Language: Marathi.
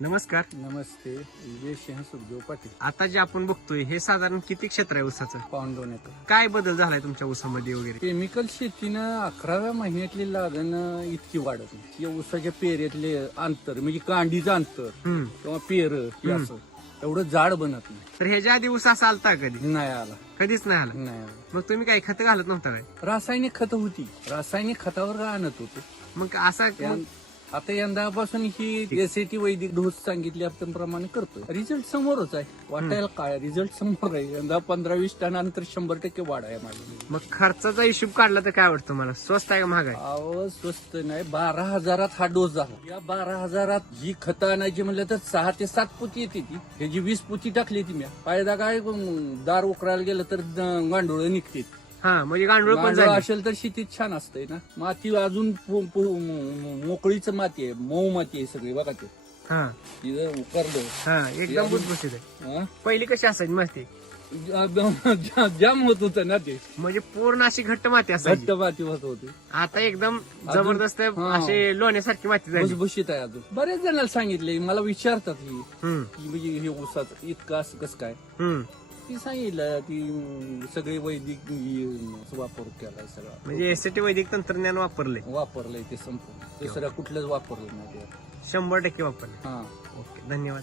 नमस्कार. नमस्ते विजय सिंह सुखदेव पाटील. आता जे आपण बघतोय हे साधारण किती क्षेत्र आहे ऊसाचं? पाऊंड दोन येतो काय बदल झालाय तुमच्या ऊसामध्ये वगैरे? केमिकल शेतीनं अकराव्या महिन्यातली लागण इतकी वाढत नाही. या ऊसाच्या पेरेतले अंतर म्हणजे कांडीचं अंतर. किंवा पेर असं एवढं जाड बनत नाही. तर ह्याच्या आधी ऊस असा आलता कधी? नाही आला. कधीच नाही आला. नाही आला. मग तुम्ही काय खत घालत नव्हता काय? रासायनिक खत होती. रासायनिक खतावर आणत होतो. मग असा त्या- आता यंदापासून ही एसएटी वैदिक डोस सांगितल्या प्रमाणे करतोय. रिझल्ट समोरच आहे. वाटायला काय? रिझल्ट समोर आहे. यंदा पंधरा वीस टनानंतर शंभर टक्के वाढ आहे माझी मग खर्चाचा हिशोब काढला तर काय वाटतं मला स्वस्त आहे का महाग आहे? अहो स्वस्त नाही. बारा हजारात हा डोस झाला. या बारा हजारात जी खतं आणायची म्हणलं तर सहा ते सात पुती येते ती. ह्याची वीस पुती टाकली ती मी फायदा काय? दार उकरायला गेलं तर गांडूळ निघते. हा म्हणजे गांडूळ पण गांडूळ झाली. असेल तर शेतीत छान असतंय ना. माती अजून पो- पो- म- मोकळीच माती आहे मऊ माती आहे सगळी बघा ते. हा. उकरलं हा एकदम बुसबुसीत आहे. हा? पहिली कशी असायची माती? जा- जाम होत होतं ना ते. म्हणजे पूर्ण अशी घट्ट माती असायची. घट्ट माती होत होती. आता एकदम जबरदस्त हा. असे लोण्यासारखी माती झाली. भुसभुशीत आहे अजून. बरेच जणांना सांगितले मला विचारतात ही. हम्म. की म्हणजे हे ऊसाचं इतकं असं कसं काय? हम्म. ती सांगितलं ती सगळे वैदिक वापर केलाय सगळा. म्हणजे एसटी वैदिक तंत्रज्ञान वापरले वापरलंय ते संपूर्ण. दुसऱ्या कुठलंच वापरलं नाही ते. शंभर टक्के वापरले हा. ओके धन्यवाद.